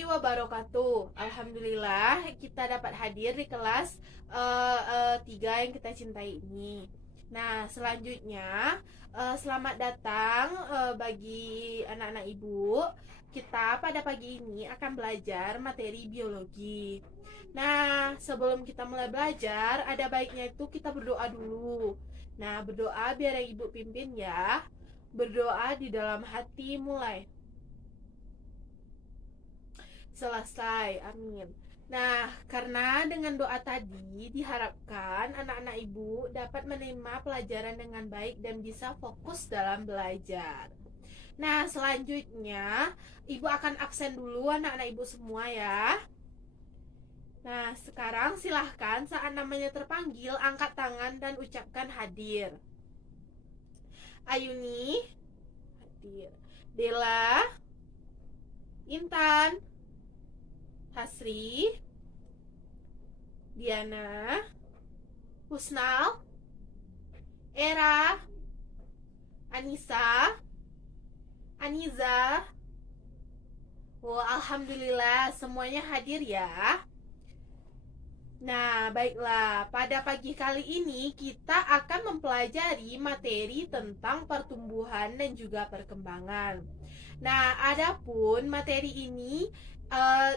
warahmatullahi wabarakatuh. Alhamdulillah kita dapat hadir di kelas 3 yang kita cintai ini. Nah, selanjutnya selamat datang bagi anak-anak ibu. Kita pada pagi ini akan belajar materi biologi. Nah, sebelum kita mulai belajar, ada baiknya itu kita berdoa dulu. Nah, berdoa biar yang ibu pimpin ya. Berdoa di dalam hati mulai. Selesai, amin. Nah, karena dengan doa tadi diharapkan anak-anak ibu dapat menerima pelajaran dengan baik dan bisa fokus dalam belajar. Nah, selanjutnya ibu akan absen dulu anak-anak ibu semua ya. Nah, sekarang silahkan saat namanya terpanggil angkat tangan dan ucapkan hadir. Ayuni, hadir. Dela, Intan, Hasri, Diana, Husnal, Era, Anissa, Aniza. Oh, alhamdulillah semuanya hadir ya. Nah, baiklah. Pada pagi kali ini kita akan mempelajari materi tentang pertumbuhan dan juga perkembangan. Nah, adapun materi ini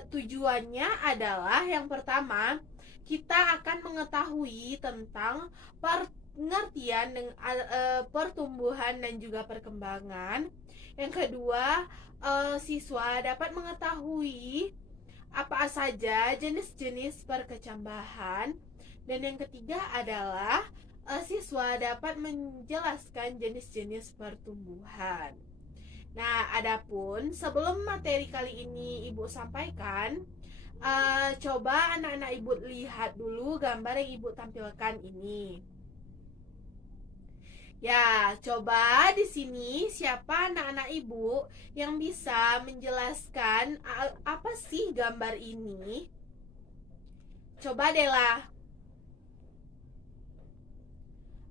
tujuannya adalah yang pertama, kita akan mengetahui tentang pengertian pertumbuhan dan juga perkembangan. Yang kedua, siswa dapat mengetahui apa saja jenis-jenis perkecambahan. Dan yang ketiga adalah siswa dapat menjelaskan jenis-jenis pertumbuhan. Nah, adapun sebelum materi kali ini ibu sampaikan, coba anak-anak ibu lihat dulu gambar yang ibu tampilkan ini. Ya, coba di sini siapa anak-anak ibu yang bisa menjelaskan apa sih gambar ini? Coba Dela.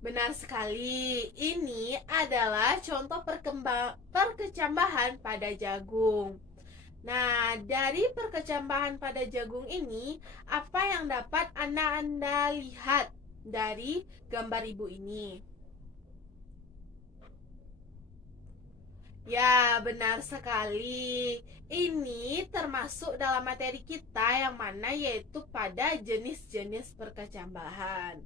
Benar sekali, ini adalah contoh perkecambahan pada jagung. Nah, dari perkecambahan pada jagung ini, apa yang dapat Anda lihat dari gambar ibu ini? Ya, benar sekali. Ini termasuk dalam materi kita yang mana yaitu pada jenis-jenis perkecambahan.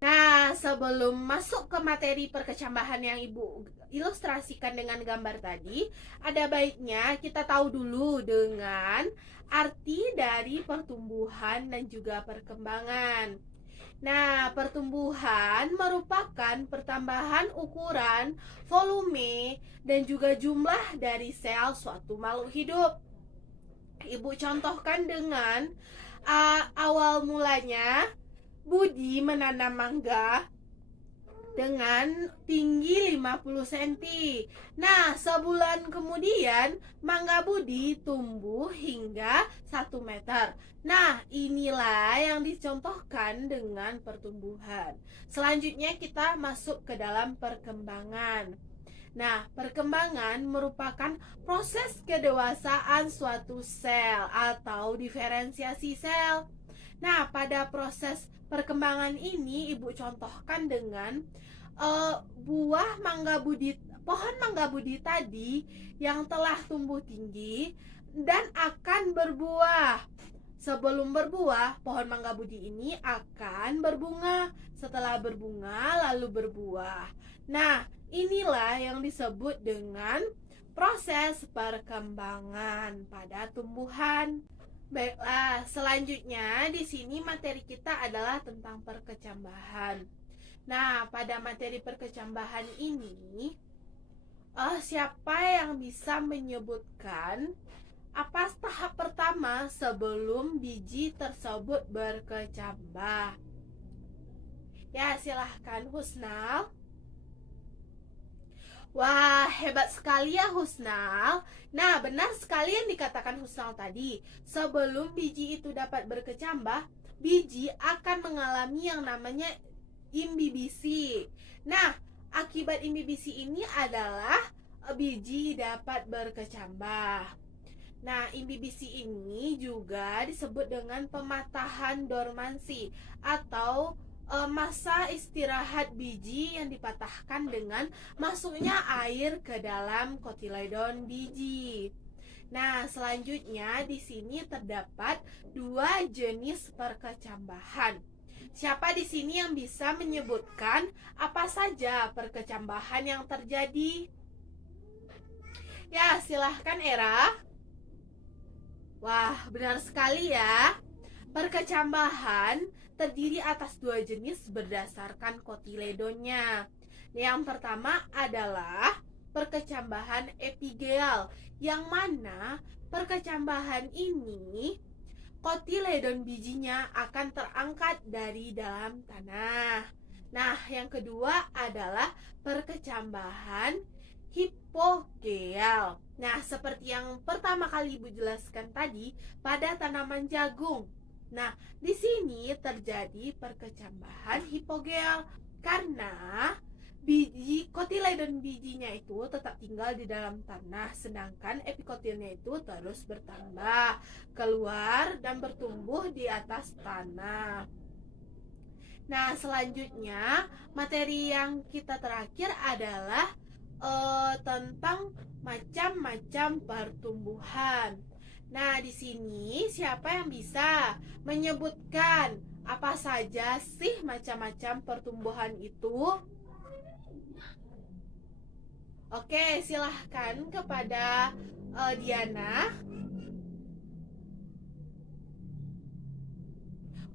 Nah, sebelum masuk ke materi perkecambahan yang ibu ilustrasikan dengan gambar tadi, ada baiknya kita tahu dulu dengan arti dari pertumbuhan dan juga perkembangan. Nah, pertumbuhan merupakan pertambahan ukuran, volume, dan juga jumlah dari sel suatu makhluk hidup. Ibu contohkan dengan awal mulanya Budi menanam mangga dengan tinggi 50 cm. Nah, sebulan kemudian mangga Budi tumbuh hingga 1 meter. Nah, inilah yang dicontohkan dengan pertumbuhan. Selanjutnya kita masuk ke dalam perkembangan. Nah, perkembangan merupakan proses kedewasaan suatu sel atau diferensiasi sel. Nah, pada proses perkembangan ini ibu contohkan dengan pohon mangga Budi tadi yang telah tumbuh tinggi dan akan berbuah. Sebelum berbuah, pohon mangga Budi ini akan berbunga. Setelah berbunga lalu berbuah. Nah, inilah yang disebut dengan proses perkembangan pada tumbuhan. Baiklah, selanjutnya di sini materi kita adalah tentang perkecambahan. Nah, pada materi perkecambahan ini, siapa yang bisa menyebutkan apa tahap pertama sebelum biji tersebut berkecambah? Ya, silahkan Husnal. Wah, hebat sekali ya Husnal. Nah, benar sekali yang dikatakan Husnal tadi. Sebelum biji itu dapat berkecambah, biji akan mengalami yang namanya imbibisi. Nah, akibat imbibisi ini adalah biji dapat berkecambah. Nah, imbibisi ini juga disebut dengan pematahan dormansi atau masa istirahat biji yang dipatahkan dengan masuknya air ke dalam kotiledon biji. Nah, selanjutnya di sini terdapat dua jenis perkecambahan. Siapa di sini yang bisa menyebutkan apa saja perkecambahan yang terjadi? Ya, silahkan Era. Wah, benar sekali ya. Perkecambahan terdiri atas dua jenis berdasarkan kotiledonnya. Yang pertama adalah perkecambahan epigeal, yang mana perkecambahan ini kotiledon bijinya akan terangkat dari dalam tanah. Nah, yang kedua adalah perkecambahan hipogeal. Nah, seperti yang pertama kali Ibu jelaskan tadi pada tanaman jagung. Nah, di sini terjadi perkecambahan hipogeal karena kotiledon bijinya itu tetap tinggal di dalam tanah, sedangkan epikotilnya itu terus bertambah, keluar dan bertumbuh di atas tanah. Nah, selanjutnya materi yang kita terakhir adalah tentang macam-macam pertumbuhan. Nah, di sini siapa yang bisa menyebutkan apa saja sih macam-macam pertumbuhan itu? Oke, silahkan kepada Diana.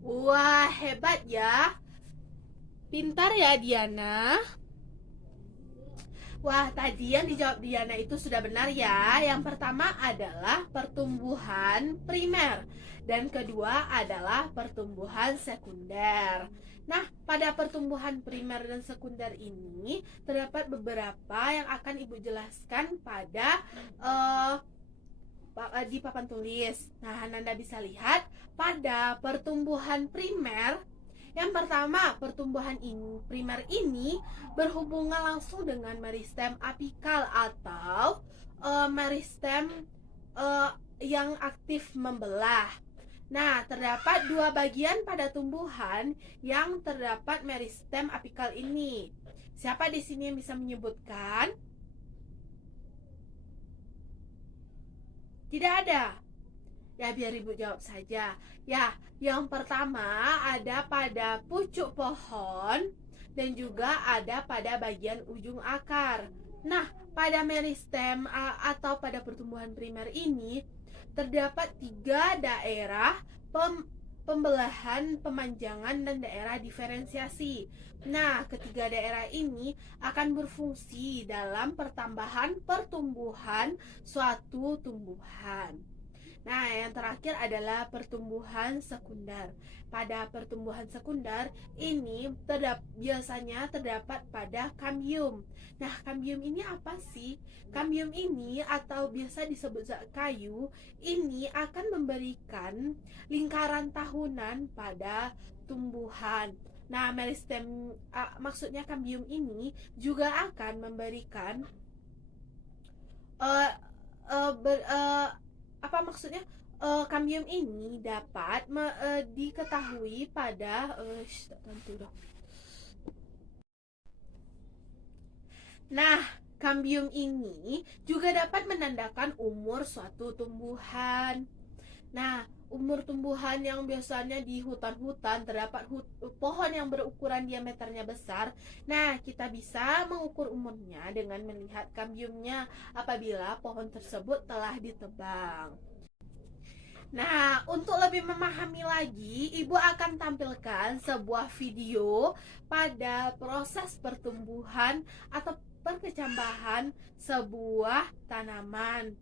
Wah, hebat ya. Pintar ya Diana. Wah, tadi yang dijawab Diana itu sudah benar ya. Yang pertama adalah pertumbuhan primer dan kedua adalah pertumbuhan sekunder. Nah, pada pertumbuhan primer dan sekunder ini terdapat beberapa yang akan Ibu jelaskan pada di papan tulis. Nah, Nanda bisa lihat pada pertumbuhan primer. Yang pertama, pertumbuhan primer ini berhubungan langsung dengan meristem apikal atau meristem yang aktif membelah. Nah, terdapat dua bagian pada tumbuhan yang terdapat meristem apikal ini. Siapa di sini yang bisa menyebutkan? Tidak ada. Ya, biar Ibu jawab saja. Ya, yang pertama ada pada pucuk pohon dan juga ada pada bagian ujung akar. Nah, pada meristem atau pada pertumbuhan primer ini terdapat 3 daerah pembelahan, pemanjangan, dan daerah diferensiasi. Nah, ketiga daerah ini akan berfungsi dalam pertambahan pertumbuhan suatu tumbuhan. Nah, yang terakhir adalah pertumbuhan sekunder. Pada pertumbuhan sekunder ini biasanya terdapat pada kambium. Nah, kambium ini apa sih? Kambium ini atau biasa disebut zat kayu ini akan memberikan lingkaran tahunan pada tumbuhan. Nah, meristem maksudnya kambium ini juga akan memberikan uh, uh, ber, uh, apa maksudnya kambium ini dapat diketahui pada Nah, kambium ini juga dapat menandakan umur suatu tumbuhan. Nah, umur tumbuhan yang biasanya di hutan-hutan terdapat pohon yang berukuran diameternya besar. Nah, kita bisa mengukur umurnya dengan melihat kambiumnya apabila pohon tersebut telah ditebang. Nah, untuk lebih memahami lagi, Ibu akan tampilkan sebuah video pada proses pertumbuhan atau perkecambahan sebuah tanaman.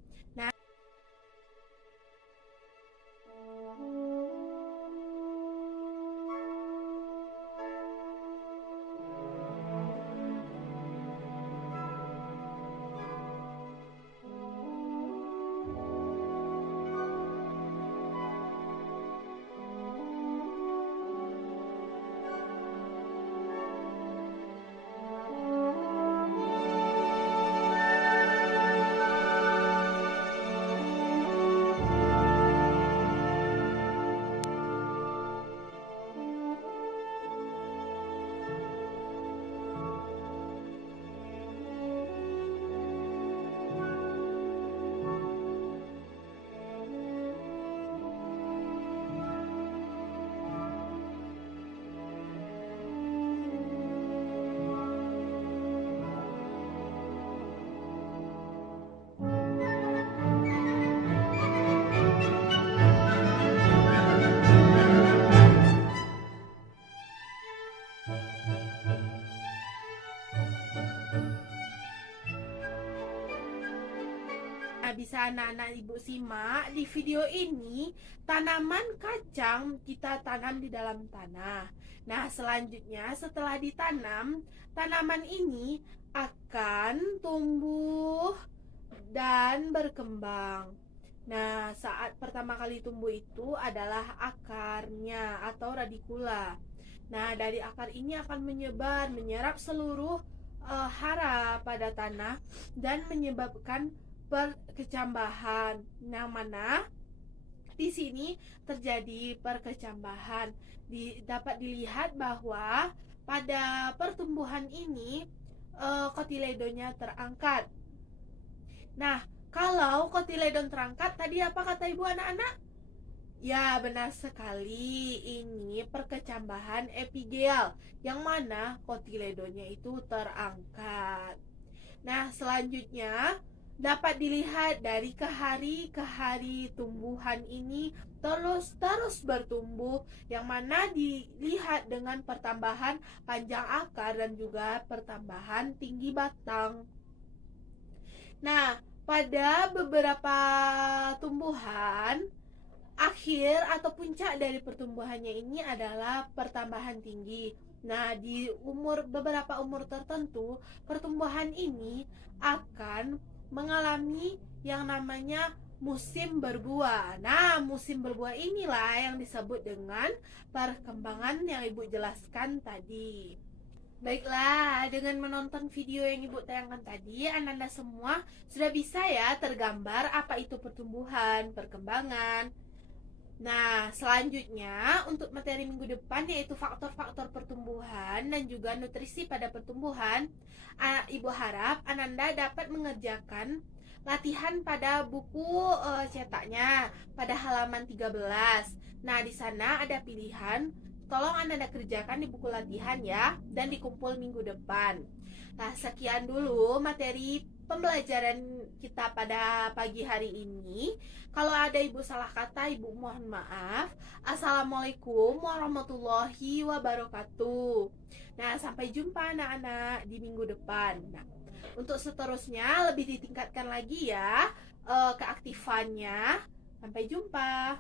bisa anak-anak ibu simak di video ini, tanaman kacang kita tanam di dalam tanah. Nah, selanjutnya setelah ditanam, tanaman ini akan tumbuh dan berkembang. Nah, saat pertama kali tumbuh itu adalah akarnya atau radikula. Nah, dari akar ini akan menyebar, menyerap seluruh hara pada tanah dan menyebabkan perkecambahan. Yang mana di sini terjadi perkecambahan. Dapat dilihat bahwa pada pertumbuhan ini kotiledonya terangkat. Nah, kalau kotiledon terangkat, tadi apa kata ibu anak-anak? Ya, benar sekali. Ini perkecambahan epigeal, yang mana kotiledonnya itu terangkat. Nah, selanjutnya dapat dilihat dari ke hari tumbuhan ini terus bertumbuh, yang mana dilihat dengan pertambahan panjang akar dan juga pertambahan tinggi batang. Nah, pada beberapa tumbuhan, akhir atau puncak dari pertumbuhannya ini adalah pertambahan tinggi. Nah, di beberapa umur tertentu, pertumbuhan ini akan mengalami yang namanya musim berbuah. Nah, musim berbuah inilah yang disebut dengan perkembangan yang Ibu jelaskan tadi. Baiklah, dengan menonton video yang Ibu tayangkan tadi, Anda semua sudah bisa ya tergambar apa itu pertumbuhan, perkembangan. Nah, selanjutnya untuk materi minggu depan yaitu faktor-faktor pertumbuhan dan juga nutrisi pada pertumbuhan. Ibu harap Ananda dapat mengerjakan latihan pada buku cetaknya pada halaman 13. Nah, di sana ada pilihan. Tolong Ananda kerjakan di buku latihan ya, dan dikumpul minggu depan. Nah, sekian dulu materi pembelajaran kita pada pagi hari ini. Kalau ada Ibu salah kata, Ibu mohon maaf. Assalamualaikum warahmatullahi wabarakatuh. Nah, sampai jumpa anak-anak di minggu depan. Nah, untuk seterusnya lebih ditingkatkan lagi ya keaktifannya. Sampai jumpa.